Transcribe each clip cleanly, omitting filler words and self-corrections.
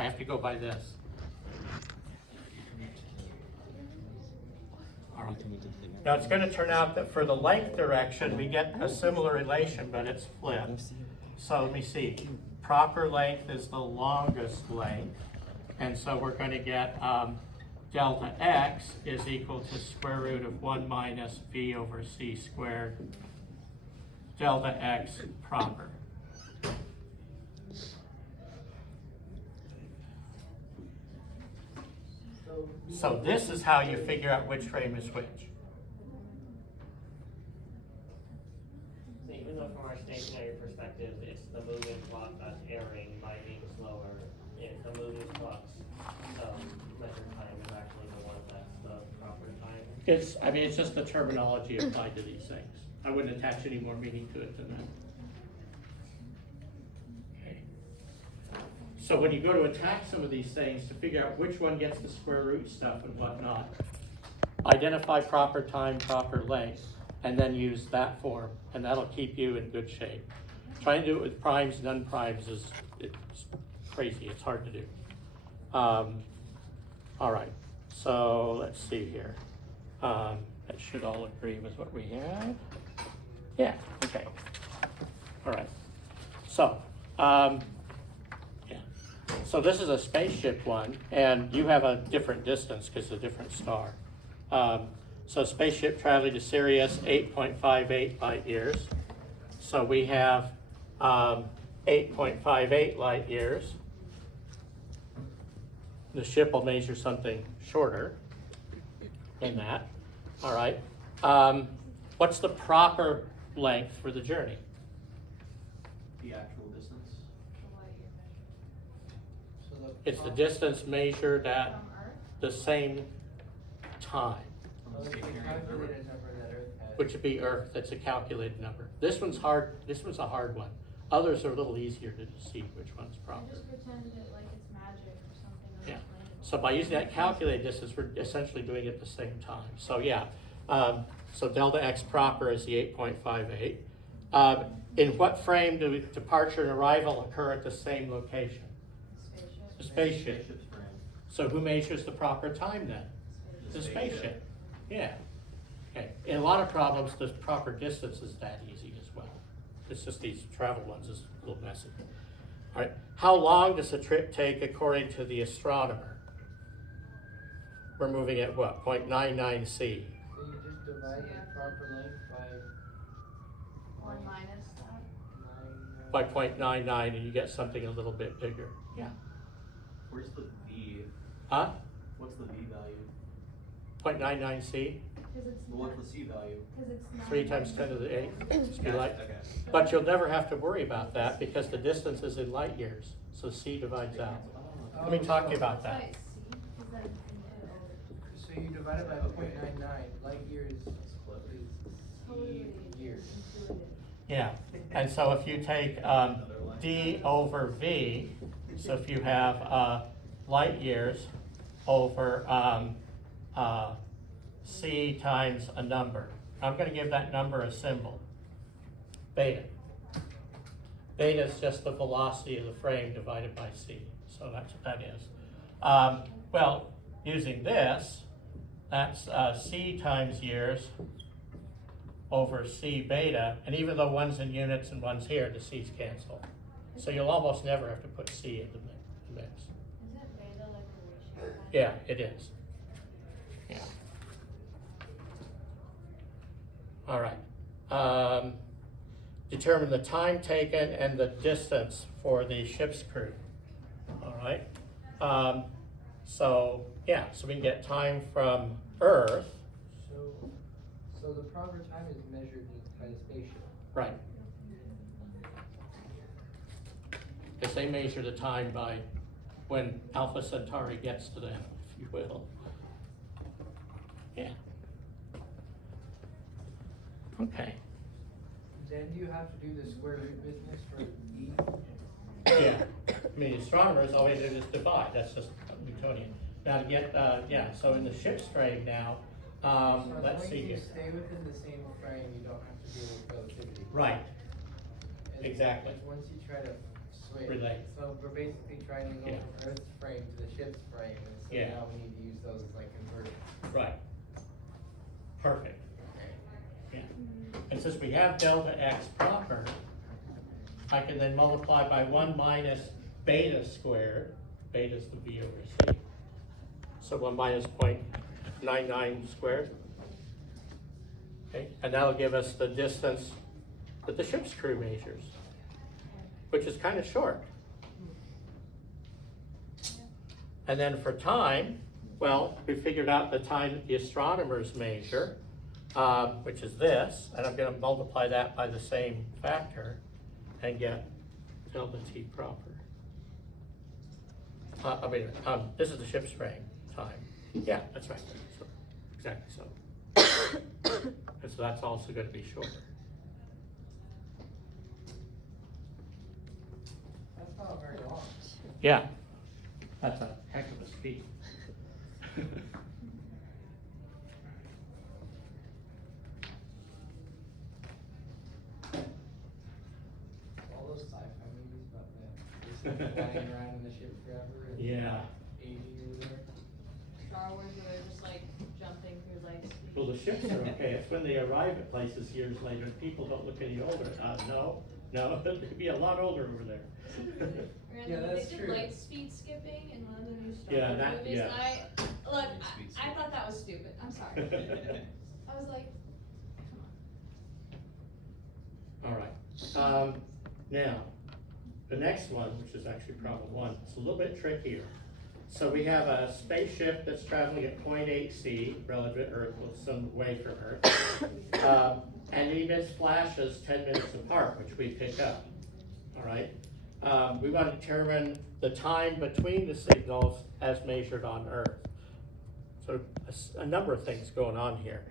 I have to go by this. All right. Now it's going to turn out that for the length direction, we get a similar relation, but it's flipped. So let me see. Proper length is the longest length. And so we're going to get delta x is equal to square root of 1 minus v over c squared, delta x proper. So this is how you figure out which frame is which. So even though from our stationary perspective, it's the moving clock that's erring by being slower, if the moving clock's measured time is actually the one that's the proper time. I mean, it's just the terminology applied to these things. I wouldn't attach any more meaning to it than that. Okay. So when you go to attack some of these things to figure out which one gets the square root stuff and whatnot, identify proper time, proper length, and then use that form, and that'll keep you in good shape. Trying to do it with primes and unprimes it's crazy. It's hard to do. All right, so let's see here. That should all agree with what we have. Yeah, okay. All right. So, yeah. So this is a spaceship one, and you have a different distance because it's a different star. So spaceship traveling to Sirius, 8.58 light years. So we have 8.58 light years. The ship will measure something shorter than that. All right. What's the proper length for the journey? The actual distance. It's the distance measured at From Earth? the same time, From the stationary observer. which would be Earth. That's a calculated number. This one's hard. This one's a hard one. Others are a little easier to see which one's I proper. just pretended it like it's magic or something. Yeah. unexplainable. So by using that calculated distance, we're essentially doing it at the same time. So yeah, so delta x proper is the 8.58. In what frame do departure and arrival occur at the same location? Spaceship. The spaceship. Spaceship's frame. So who measures the proper time then? The spaceship. Yeah. Okay. In a lot of problems, the proper distance is that easy as well. It's just these travel ones is a little messy. All right. How long does a trip take according to the astronomer? We're moving at what? 0.99 C. So you just divide the proper length by 1 minus that. 9. By 0.99, and you get something a little bit bigger. Yeah. Where's the V? Huh? What's the V value? 0.99 C. Because it's Well, not. what's the C value? Because it's not. 3 times 10 to the 8th. Just be like. Okay. But you'll never have to worry about that because the distance is in light years. So C divides out. Let me talk to you about That's why that. it's C, because then you put it So you divide it by 0.99. Light years is over. C years. Intuitive. Yeah. And so if you take D over V, so if you have light years over C times a number, I'm going to give that number a symbol, beta. Beta is just the velocity of the frame divided by C. So that's what that is. Well, using this, that's C times years over C beta. And even though one's in units and one's here, the C's cancel. So you'll almost never have to put C in the mix. Isn't beta like the ratio? Yeah, it is. Yeah. All right. Determine the time taken and the distance for the ship's crew. All right. So yeah, so we can get time from Earth. So the proper time is measured by the spaceship. Right. Because they measure the time by when Alpha Centauri gets to them, if you will. Yeah. Okay. Then do you have to do the square root business for E? Yeah. I mean, astronomers, all we do is divide. That's just Newtonian. Now to get, yeah, so in the ship's frame now, So as let's long see as you here. stay within the same frame, you don't have to deal with relativity. Right. And Exactly. Once you try to Wait, relate. so we're basically trying to go Yeah. from Earth's frame to the ship's frame, and so Yeah. now we need to use those as like converters. Right. Perfect. Yeah. And since we have delta x proper, I can then multiply by 1 minus beta squared. Beta is the v over c. So 1 minus 0.99 squared. Okay, and that'll give us the distance that the ship's crew measures, which is kind of short. And then for time, well, we figured out the time that the astronomers measure, which is this, and I'm going to multiply that by the same factor and get delta t proper. This is the ship's frame time. Yeah, that's right. So, exactly so. And so that's also going to be shorter. That's not very long. Yeah, that's a heck of a speed. All those sci-fi movies about the flying around in the ship forever and Yeah. aging or whatever. Star Wars, where they're just like jumping through light speed. Well, the ships are okay. It's when they arrive at places years later, people don't look any older. No, they'd be a lot older over there. Yeah, that's They true. did light speed skipping in one of the new Star Yeah, Wars that- movies, yeah. and I Speed I thought that was stupid. I'm sorry. I was like, come on. All right. Now, the next one, which is actually problem 1, it's a little bit trickier. So we have a spaceship that's traveling at 0.8 c relative to Earth, well, some way from Earth, and it emits flashes 10 minutes apart, which we pick up. All right. We want to determine the time between the signals as measured on Earth. So a number of things going on here.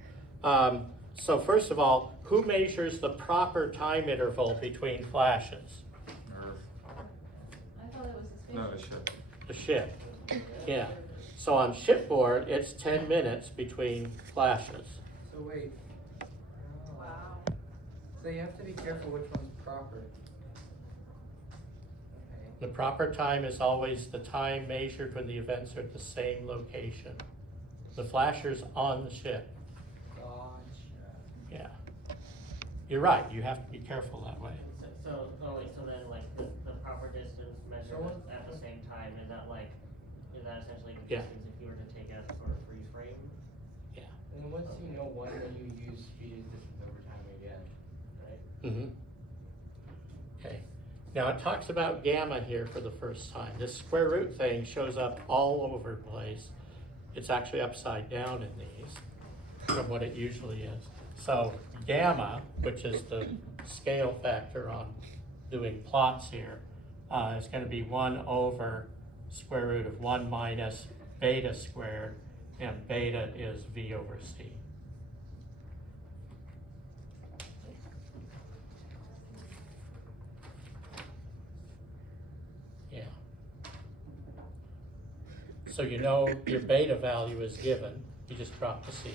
So first of all, who measures the proper time interval between flashes? I thought it was the space. No, the ship. The ship. Yeah. So on shipboard, it's 10 minutes between flashes. So wait. Oh. Wow. So you have to be careful which one's proper. Okay. The proper time is always the time measured when the events are at the same location. The flasher's on the ship. Gotcha. Yeah. You're right. You have to be careful that way. So then like the proper distance measured So- at the same time, is that essentially the Yeah. distance if you were to take a sort of freeze frame? And once you know one, then you use speed as distance over time again. Right? Mm-hmm. Okay. Now it talks about gamma here for the first time. This square root thing shows up all over the place. It's actually upside down in these from what it usually is. So gamma, which is the scale factor on doing plots here, is going to be 1 over square root of 1 minus beta squared, and beta is v over c. Yeah. So you know your beta value is given, you just drop the c.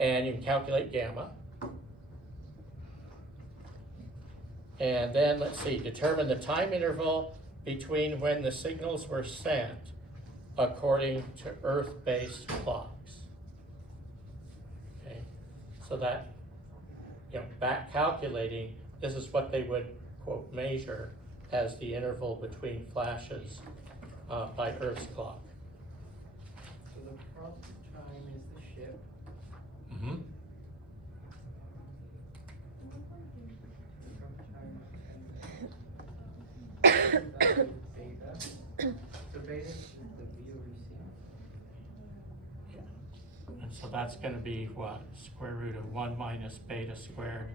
And you can calculate gamma. And then, let's see, determine the time interval between when the signals were sent according to Earth-based clocks. Okay, so that, back calculating, this is what they would, quote, measure as the interval between flashes by Earth's clock. So the proper time is the ship. Mm-hmm. The proper time is 10 minutes. That is beta. So beta is the v over c. And so that's going to be what? Square root of 1 minus beta squared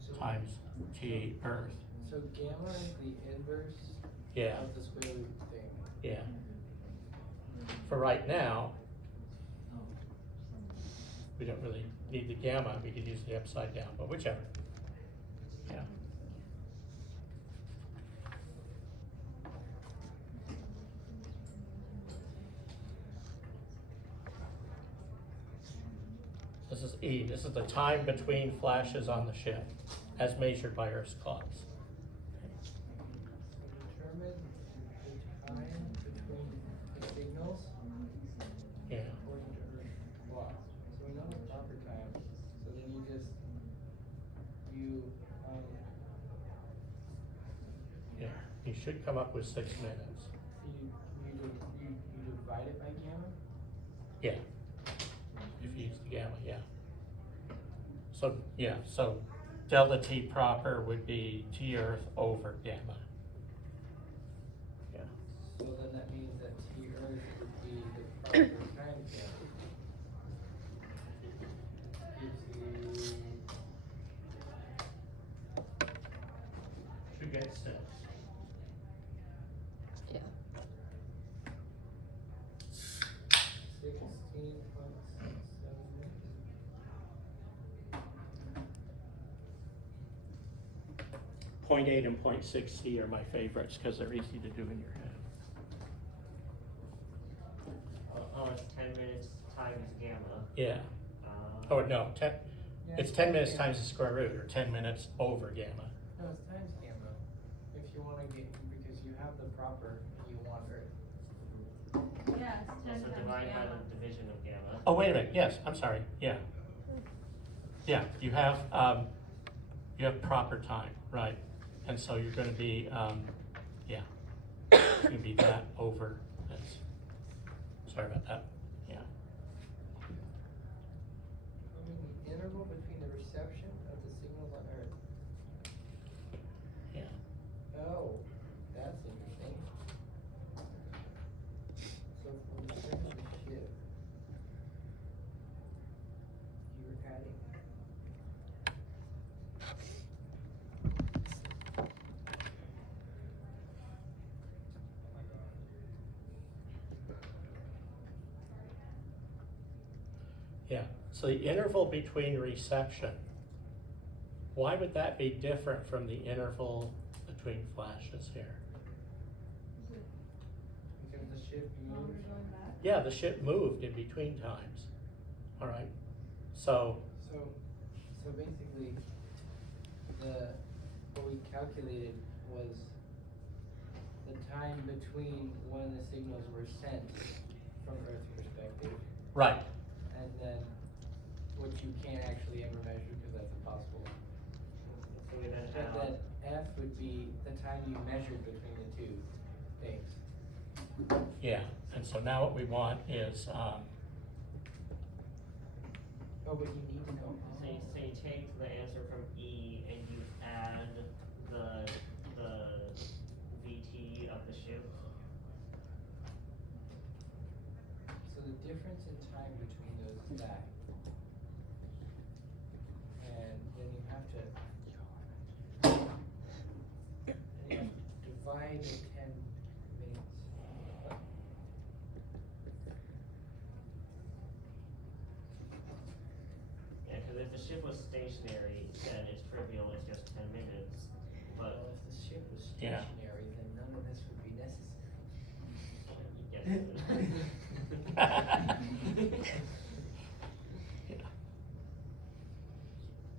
So, times t Earth. so gamma is the inverse Yeah, of the square root thing. yeah. For right now, we don't really need the gamma. We can use the upside down, but whichever. Yeah. This is E. This is the time between flashes on the ship, as measured by Earth's clocks. should come up with 6 minutes. You divide it by gamma? Yeah. If you use the gamma, yeah. So, yeah, so delta T proper would be T Earth over gamma. Yeah. So then that means that T Earth would be the proper time gamma. Gives you, Should get 6. Yeah. 16.67 minutes. Point 8 and point 6C are my favorites because they're easy to do in your head. Oh, it's 10 minutes times gamma. Yeah. Oh, no, it's 10 minutes times the square root, or 10 minutes over gamma. No, it's times gamma. If you wanna get, because you have the proper and you want Earth. Yeah, it's Yeah, 10 so times divide by gamma. the division of gamma. Oh, wait a minute, yes, I'm sorry, yeah. Yeah, you have proper time, right? And so you're gonna be, yeah, it's gonna be that over this. Sorry about that, yeah. I mean, the interval between the reception of the signals on Earth. Yeah. Oh, that's interesting. So from the second of the ship, you're adding. Yeah, so the interval between reception, why would that be different from the interval between flashes here? Because the ship Oh, moves. we're going back? Yeah, the ship moved in between times, all right? So, So basically, what we calculated was the time between when the signals were sent from Earth's perspective, right, and then what you can't actually ever measure because that's impossible. So we then But have, then F would be the time you measured between the two things. yeah, and so now what we want is, Oh, but you need to know. so you take the answer from E and you add the VT of the ship. So the difference in time between those stack. And then you have to divide the 10 minutes. Yeah, cause if the ship was stationary, then it's trivial, it's just 10 minutes, but Well, if the ship was Yeah. stationary, then none of this would be necessary. yes. yeah.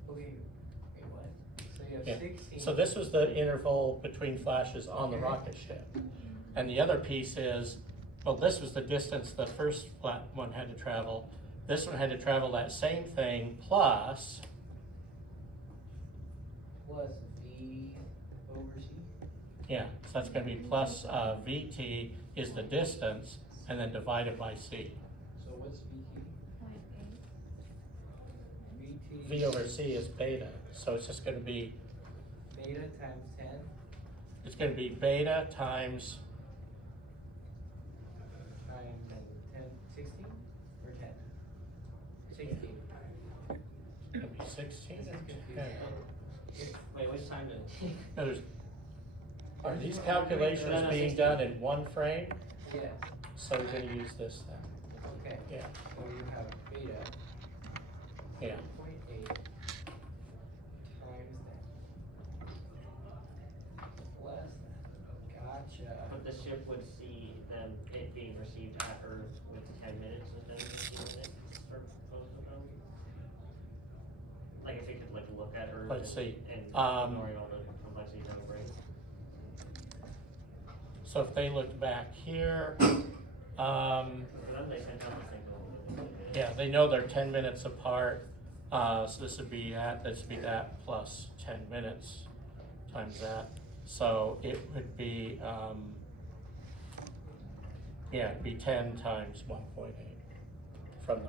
Okay, wait, what? So you have Yeah. 16. So this was the interval between flashes on the rocket ship. And the other piece is, well, this was the distance the first flat one had to travel. This one had to travel that same thing plus, Plus V over C. yeah, so that's gonna be plus, VT is the distance, and then divided by C. So what's VT? 0.8. VT. V over C is beta, so it's just gonna be, Beta times 10. it's gonna be beta times, Times 10, 16 or 10? 16. it's gonna be 16 This is and confusing. 10. Wait, which time did? Now, there's, are these No, calculations no, being 16. done in one frame? Yes, So we're gonna use this then, okay. yeah, So you have beta yeah. 0.8 times that. Less than. Gotcha. But the ship would see them, it being received at Earth with 10 minutes and then 15 minutes for both of them? Like if it could like look at Earth Let's see, and ignoring all the complexities on the brain? So if they looked back here, For them, they sent out the signal within 10 minutes. yeah, they know they're 10 minutes apart, so this would be that plus 10 minutes times that. So it would be, yeah, it'd be 10 times 1.8 from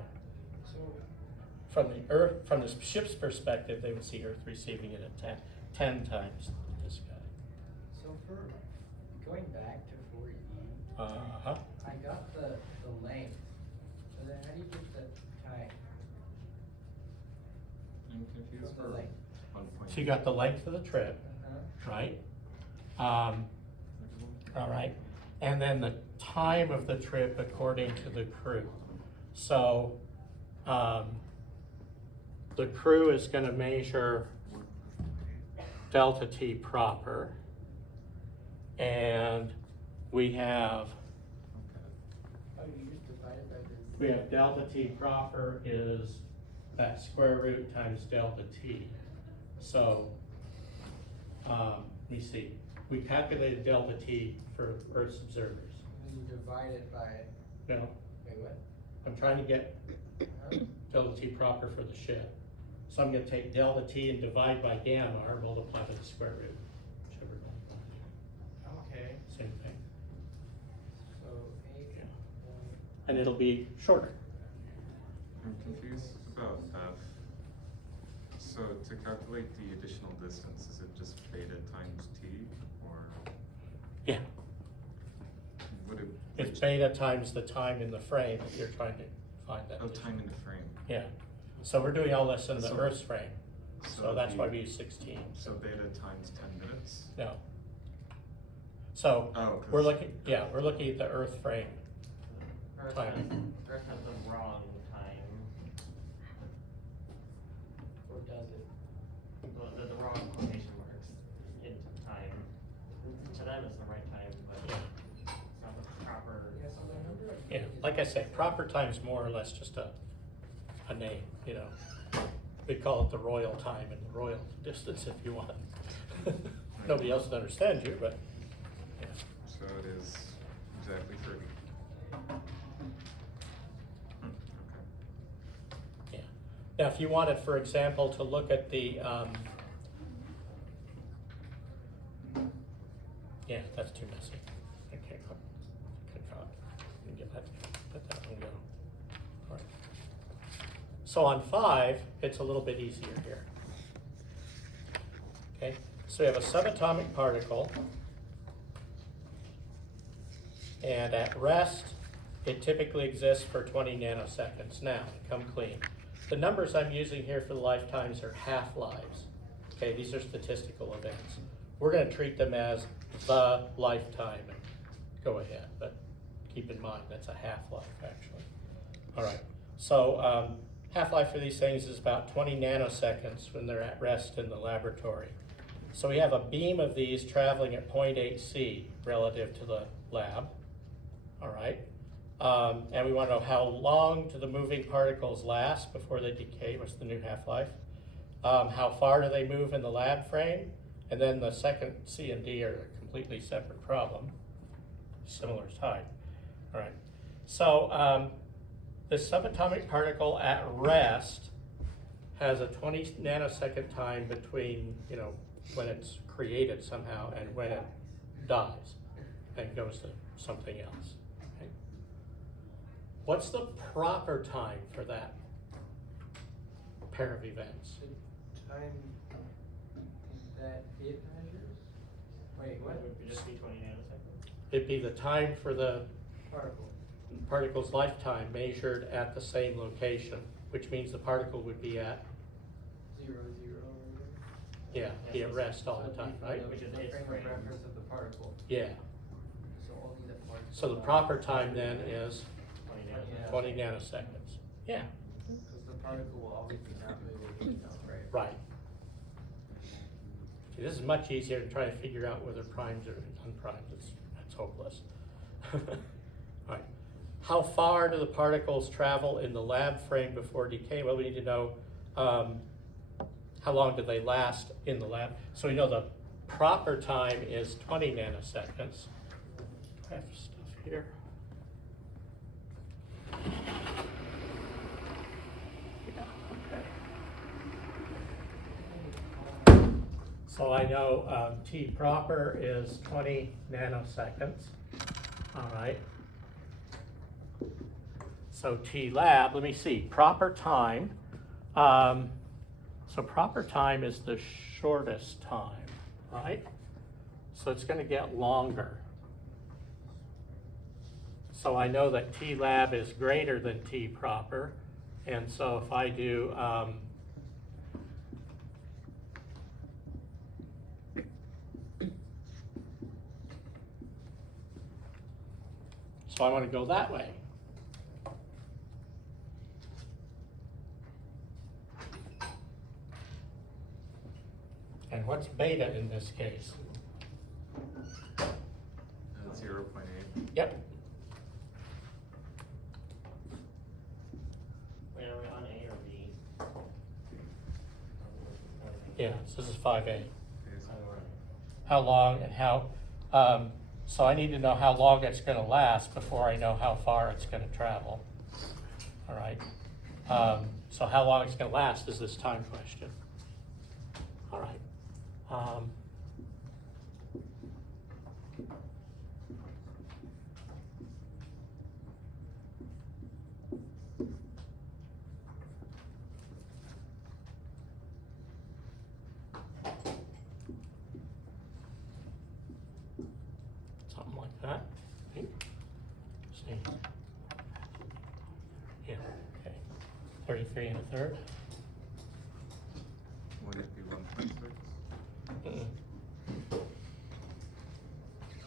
the Earth, from the ship's perspective, they would see Earth receiving it at 10 times this guy. So for going back to 4E, Uh-huh. I got the length, but then how do you get the time? I'm confused From for the length. 1.8. So you got the length of the trip, right? All right, and then the time of the trip according to the crew. So, the crew is gonna measure delta T proper. And we have, Oh, you just divided by the. we have delta T proper is that square root times delta T. So, let me see, we calculated delta T for Earth's observers. And you divide it by, No, wait, what? I'm trying to get Huh? delta T proper for the ship. So I'm gonna take delta T and divide by gamma or multiply by the square root, whichever one you want. Okay, Same thing. so 8 Yeah. point. And it'll be shorter. I'm confused about F. So to calculate the additional distance, is it just beta times T, or Yeah, would it? it's beta times the time in the frame that you're trying to find that. Oh, time in the frame. Yeah, so we're doing all this in the So- Earth's frame, so that's why the- we use 16. So beta times 10 minutes? No. So, Oh, 'cause- we're looking, yeah, we're looking at the Earth frame. Earth Time. has the wrong time, Or does it? the wrong quotation marks into time. To them, it's the right time, but it's not the proper. Yeah, so the number of. Yeah, like I say, proper time's more or less just a name, you know. We call it the royal time and the royal distance if you want. Nobody else would understand you, but, yeah. So it is exactly 30. Okay. Yeah. Now, if you wanted, for example, to look at the, yeah, that's too messy. Okay, let that one go. All right. So on 5, it's a little bit easier here. Okay, so we have a subatomic particle, and at rest, it typically exists for 20 nanoseconds. Now, come clean. The numbers I'm using here for the lifetimes are half-lives. Okay, these are statistical events. We're gonna treat them as the lifetime and go ahead, but keep in mind, that's a half-life actually. All right, so half-life for these things is about 20 nanoseconds when they're at rest in the laboratory. So we have a beam of these traveling at 0.8 C relative to the lab, all right? And we want to know how long do the moving particles last before they decay, what's the new half-life? How far do they move in the lab frame? And then the second C and D are a completely separate problem, similar type, all right? So the subatomic particle at rest has a 20 nanosecond time between, you know, when it's created somehow and when it dies and goes to something else. Okay? What's the proper time for that pair of events? The time that it measures? Wait, what? It would just be 20 nanoseconds. It'd be the time for the Particle. particle's lifetime measured at the same location, which means the particle would be at, 0, 0. yeah, be at rest all the time, right? Which is the its frame of frame. reference of the particle. Yeah, So only the particle. so the proper time then is 20 nanoseconds. 20 nanoseconds. Yeah, Because the particle will always be not moving, right? right. See, this is much easier than trying to figure out whether primes or unprimed. That's hopeless. All right. How far do the particles travel in the lab frame before decay? Well, we need to know how long do they last in the lab. So we know the proper time is 20 nanoseconds. I have stuff here. Yeah, okay. So I know T proper is 20 nanoseconds, all right? So T lab, let me see, proper time. So proper time is the shortest time, right? So it's gonna get longer. So I know that T lab is greater than T proper. And so if I do, so I want to go that way. And what's beta in this case? 0.8. Yep, Wait, are we on A or B? yeah, so this is 5A. Okay, so How long and how, so I need to know how long it's gonna last before I know how far it's gonna travel. All right, so how long it's gonna last is this time question. All right. Something like that. Okay. See. Yeah, okay. 33 and a third. would it be 1.6 Mm-mm.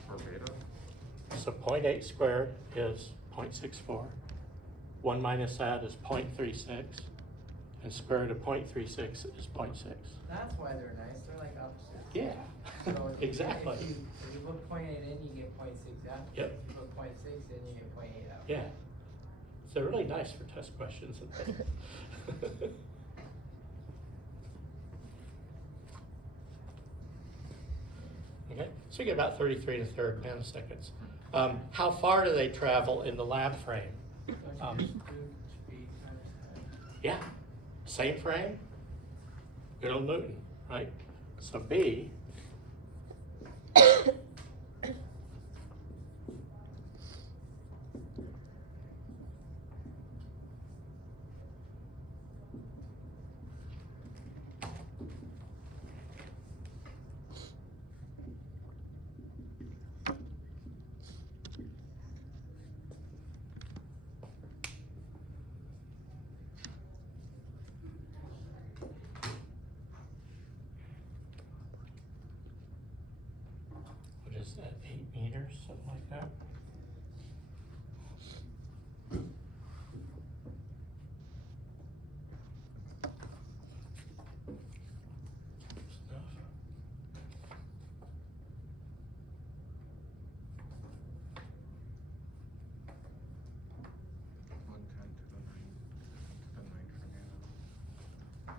for beta? So 0.8 squared is 0.64. 1 minus that is 0.36. And square root of 0.36 is 0.6. That's why they're nice, they're like opposites. Yeah, So if you- exactly. If you put 0.8 in, you get 0.6 out. Yep. If you put 0.6 in, you get 0.8 out. Yeah. So they're really nice for test questions. And things. Okay, so you get about 33 and a third nanoseconds. How far do they travel in the lab frame? Don't you just do speed times time? Yeah, same frame, good old Newton, right? So B, what is that, 8 meters, something like that? Stuff. One time to the 9 for nano.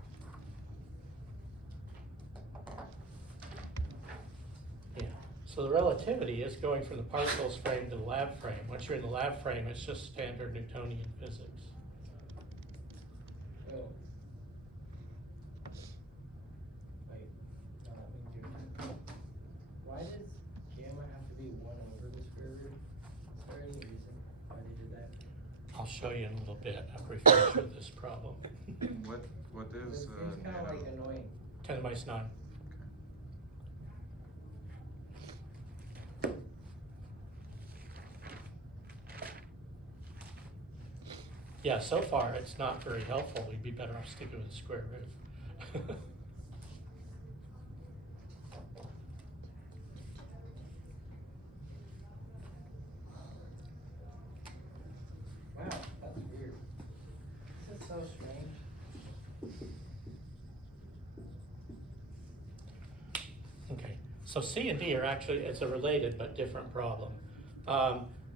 Yeah, so the relativity is going from the particles frame to the lab frame. Once you're in the lab frame, it's just standard Newtonian physics. Oh. Wait, no, that means you're. Why does gamma have to be 1 over the square root? Is there any reason why they did that? I'll show you in a little bit after we finish with this problem. What It is seems kinda nano? like annoying. 10 to the minus 9. Yeah, so far it's not very helpful. We'd be better off sticking with the square root. Wow, that's weird. This is so strange. Okay, so C and D are actually, it's a related but different problem.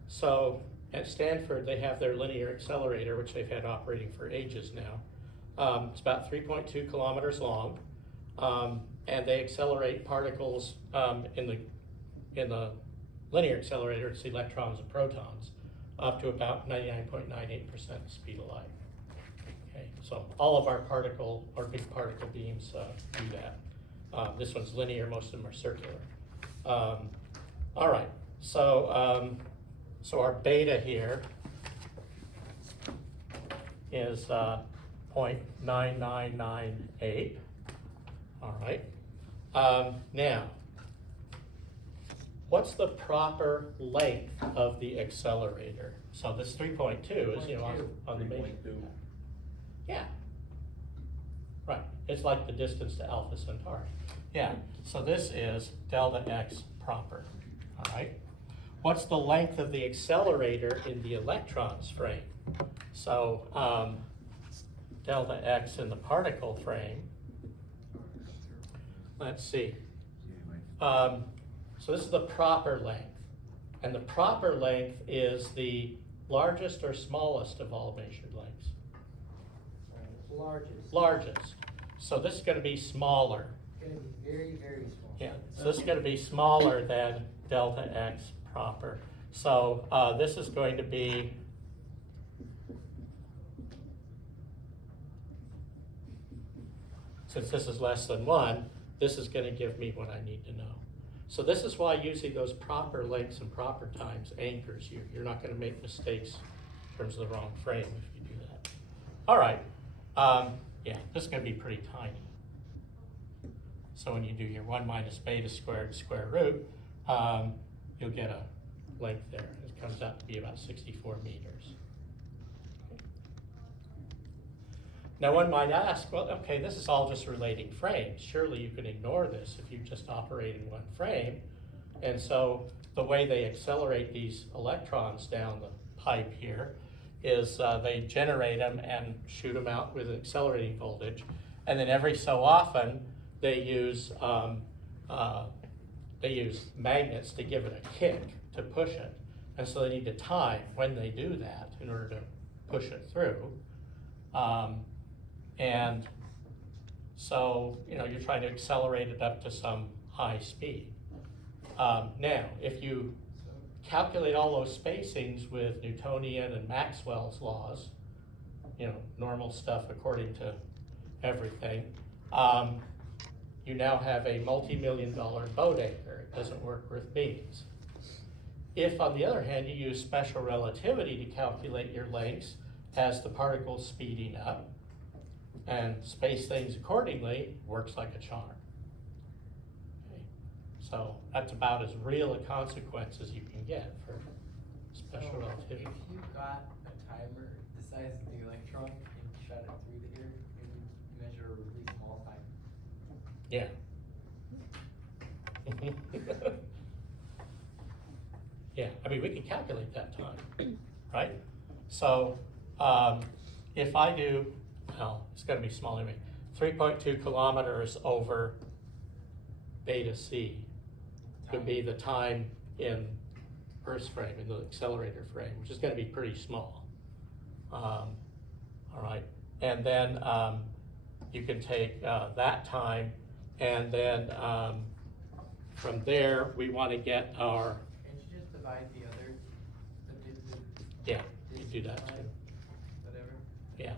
So at Stanford, they have their linear accelerator, which they've had operating for ages now. It's about 3.2 kilometers long, and they accelerate particles in the linear accelerator. It's electrons and protons up to about 99.98% the speed of light. Okay, so all of our particle or big particle beams do that. This one's linear, most of them are circular. All right, so, so our beta here is 0.9998. All right. Now, what's the proper length of the accelerator? So this 3.2 is, you know, on the main. Yeah. Right, it's like the distance to Alpha Centauri. Yeah, so this is delta x proper, all right? What's the length of the accelerator in the electron's frame? So delta x in the particle frame, let's see. So this is the proper length. And the proper length is the largest or smallest of all measured lengths? Largest. Largest. So this is going to be smaller. Gonna be very, very small. Yeah, so this is going to be smaller than delta x proper. So this is going to be since this is less than 1, this is going to give me what I need to know. So this is why using those proper lengths and proper times anchors you. You're not going to make mistakes in terms of the wrong frame if you do that. All right. Yeah, this is going to be pretty tiny. So when you do your 1 minus beta squared square root, you'll get a length there. It comes out to be about 64 meters. Now one might ask, well, okay, this is all just relating frames. Surely you can ignore this if you just operate in one frame. And so the way they accelerate these electrons down the pipe here is they generate them and shoot them out with an accelerating voltage. And then every so often, they use magnets to give it a kick to push it. And so they need to time when they do that in order to push it through. And so, you know, you're trying to accelerate it up to some high speed. Now, if you calculate all those spacings with Newtonian and Maxwell's laws, you know, normal stuff according to everything, you now have a multi-million-dollar boat anchor. It doesn't work with beams. If, on the other hand, you use special relativity to calculate your lengths as the particles speeding up and space things accordingly, works like a charm. Okay. So that's about as real a consequence as you can get for special relativity. If you got a timer the size of the electron and shot it through the air, maybe measure a really small time. Yeah. Yeah, I mean, we can calculate that time, right? So if I do, well, it's going to be small anyway, 3.2 kilometers over beta C could be the time in Earth's frame, in the accelerator frame, which is going to be pretty small. All right, and then you can take that time, and then from there, we want to get our, Can't you just divide the other? yeah, you can do that too. Whatever. Yeah.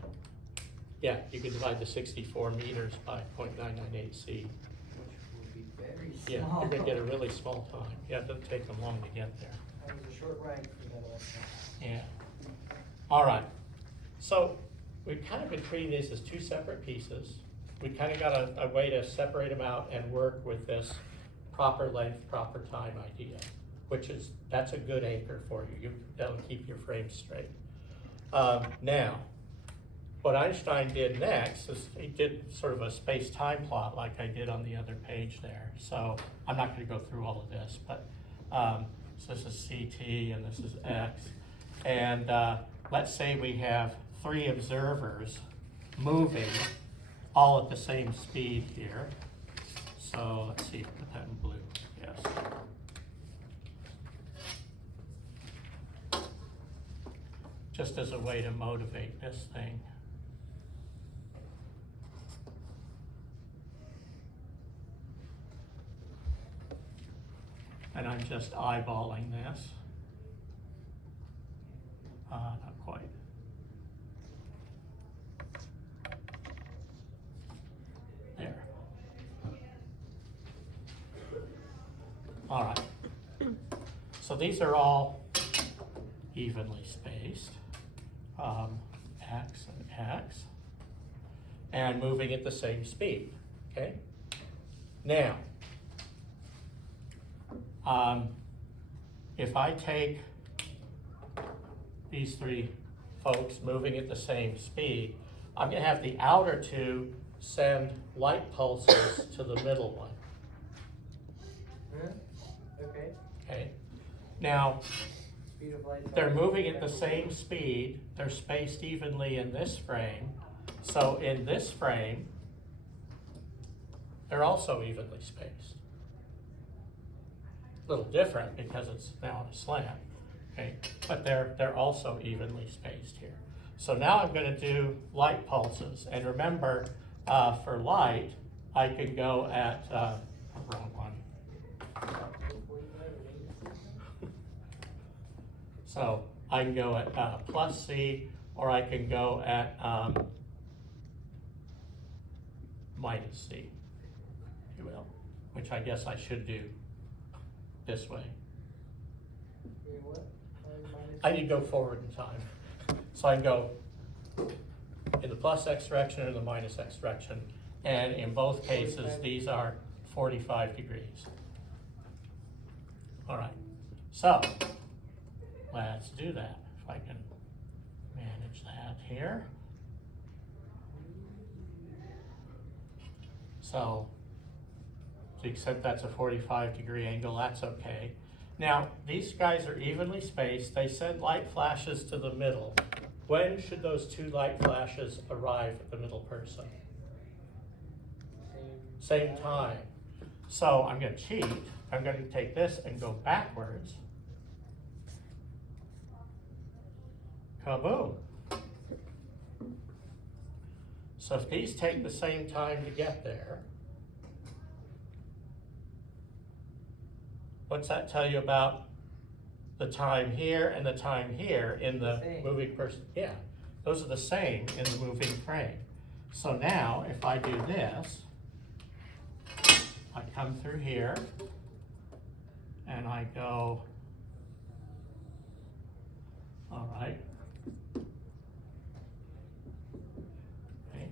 Yeah, you can divide the 64 meters by 0.998 C. Which will be very Yeah, small. you're gonna get a really small time. Yeah, it doesn't take them long to get there. That was a short ride for that electron. Yeah. All right. So we've kind of been treating these as two separate pieces. We kind of got a way to separate them out and work with this proper length, proper time idea, which is, that's a good anchor for you. That'll keep your frame straight. Now, what Einstein did next is he did sort of a space-time plot like I did on the other page there. So I'm not going to go through all of this, but so this is CT and this is X. And let's say we have 3 observers moving all at the same speed here. So let's see, put that in blue, yes. Just as a way to motivate this thing. And I'm just eyeballing this. Not quite. There. All right. So these are all evenly spaced, X and X, and moving at the same speed, okay? Now, if I take these three folks moving at the same speed, I'm gonna have the outer two send light pulses to the middle one, Huh? Okay, okay? Now, speed of light. they're moving at the same speed, they're spaced evenly in this frame, so in this frame, they're also evenly spaced. A little different because it's now on a slant, okay? But they're also evenly spaced here. So now I'm gonna do light pulses, and remember, for light, I can go at, wrong one. So I can go at plus C, or I can go at minus C, if you will, which I guess I should do this way. Wait, what? Minus- I need to go forward in time. So I can go in the plus X direction or the minus X direction. And in both cases, 45. these are 45 degrees. All right, so let's do that. If I can manage that here. So, to the extent that's a 45-degree angle, that's okay. Now, these guys are evenly spaced. They send light flashes to the middle. When should those two light flashes arrive at the middle person? Same time. So I'm gonna cheat. I'm gonna take this and go backwards. Kaboom. So if these take the same time to get there, what's that tell you about the time here and the time here in the Same. moving person? Yeah, those are the same in the moving frame. So now if I do this, I come through here and I go, all right. Okay.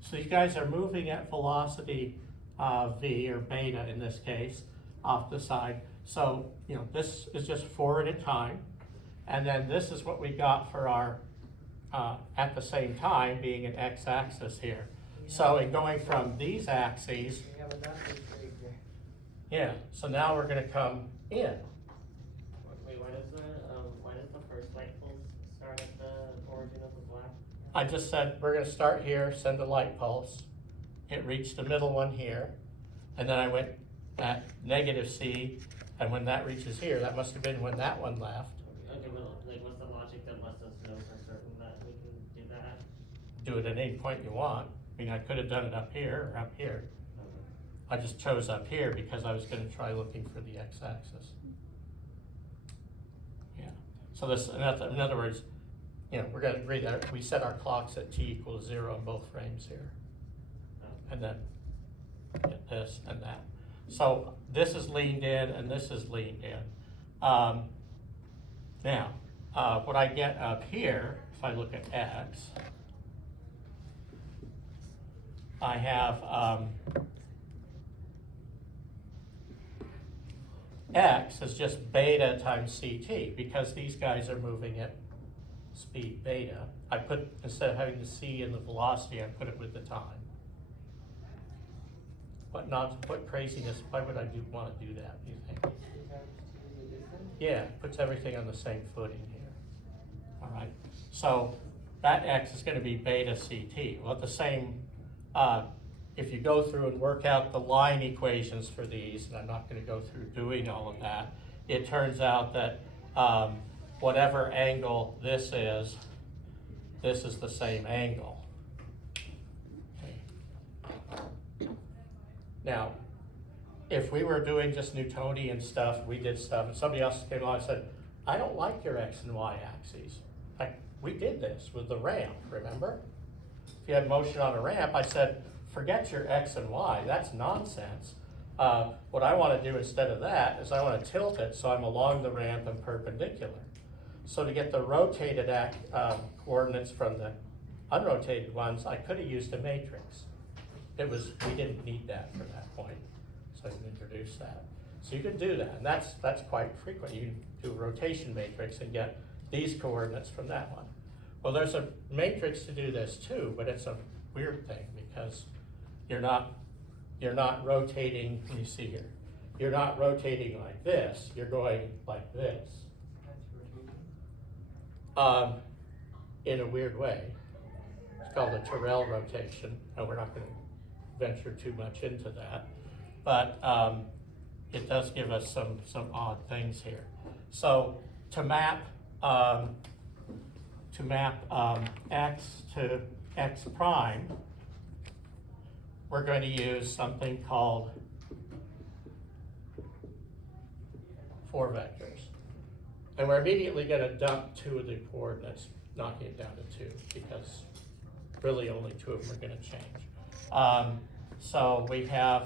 So you guys are moving at velocity v, or beta in this case, off the side. So, you know, this is just forward in time. And then this is what we got for our, at the same time, being an x-axis here. So in going from these axes, We have a nothing break there. yeah, so now we're gonna come in. Wait, why does the first light pulse start at the origin of the black? I just said, we're gonna start here, send a light pulse. It reached the middle one here, and then I went at negative C, and when that reaches here, that must have been when that one left. Okay, well, like, what's the logic that lets us know for certain that we can do that? Do it at any point you want. I mean, I could have done it up here or up here. I just chose up here because I was gonna try looking for the x-axis. Yeah, so this, in other words, you know, we're gonna agree that we set our clocks at t equals 0 in both frames here. And then get this and that. So this is leaned in and this is leaned in. Now, what I get up here, if I look at x, I have x is just beta times ct, because these guys are moving at speed beta. I put, instead of having the c in the velocity, I put it with the time. What craziness, why would I want to do that, do you think? 2 times 2 is the distance? Yeah, puts everything on the same footing here. All right, so that x is gonna be beta ct. Well, at the same, if you go through and work out the line equations for these, and I'm not gonna go through doing all of that, it turns out that whatever angle this is the same angle. Okay. Now, if we were doing just Newtonian stuff, we did stuff, and somebody else came along and said, I don't like your x and y axes. Like, we did this with the ramp, remember? If you had motion on a ramp, I said, forget your x and y, that's nonsense. What I wanna do instead of that is I wanna tilt it so I'm along the ramp and perpendicular. So to get the rotated coordinates from the unrotated ones, I could have used a matrix. We didn't need that for that point, so I can introduce that. So you can do that, and that's quite frequent. You can do a rotation matrix and get these coordinates from that one. Well, there's a matrix to do this too, but it's a weird thing because you're not rotating, let me see here. You're not rotating like this, you're going like this. In a weird way. It's called a Terrell rotation, and we're not gonna venture too much into that. But it does give us some odd things here. So to map x to x prime, we're going to use something called 4 vectors. And we're immediately going to dump 2 of the coordinates, knocking it down to 2, because really only 2 of them are going to change. So we have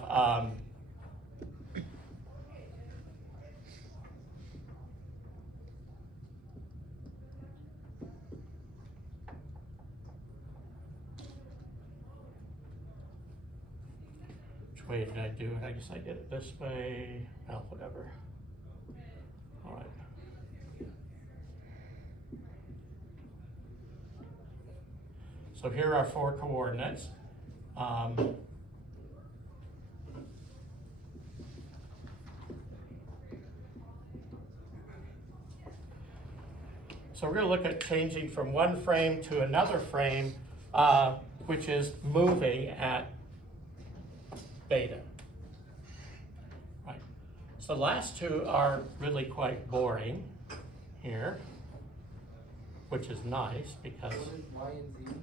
which way did I do it? I guess I did it this way. Oh, whatever. All right. So here are 4 coordinates. So we're going to look at changing from one frame to another frame, which is moving at beta. Right. So the last 2 are really quite boring here, which is nice because. What is Y and Z?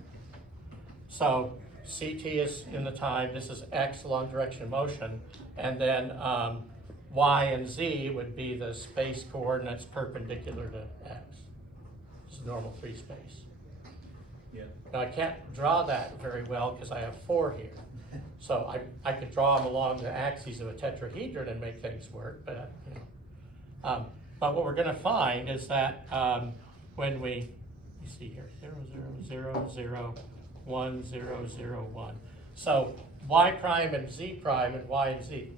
So CT is in the time, this is X, long direction of motion, and then Y and Z would be the space coordinates perpendicular to X. It's normal 3 space. Yeah. Now I can't draw that very well because I have 4 here. So I could draw them along the axes of a tetrahedron and make things work, but but what we're gonna find is that when you see here, 0, 0, 0, 0, 1, 0, 0, 1. So Y prime and Z prime and Y and Z,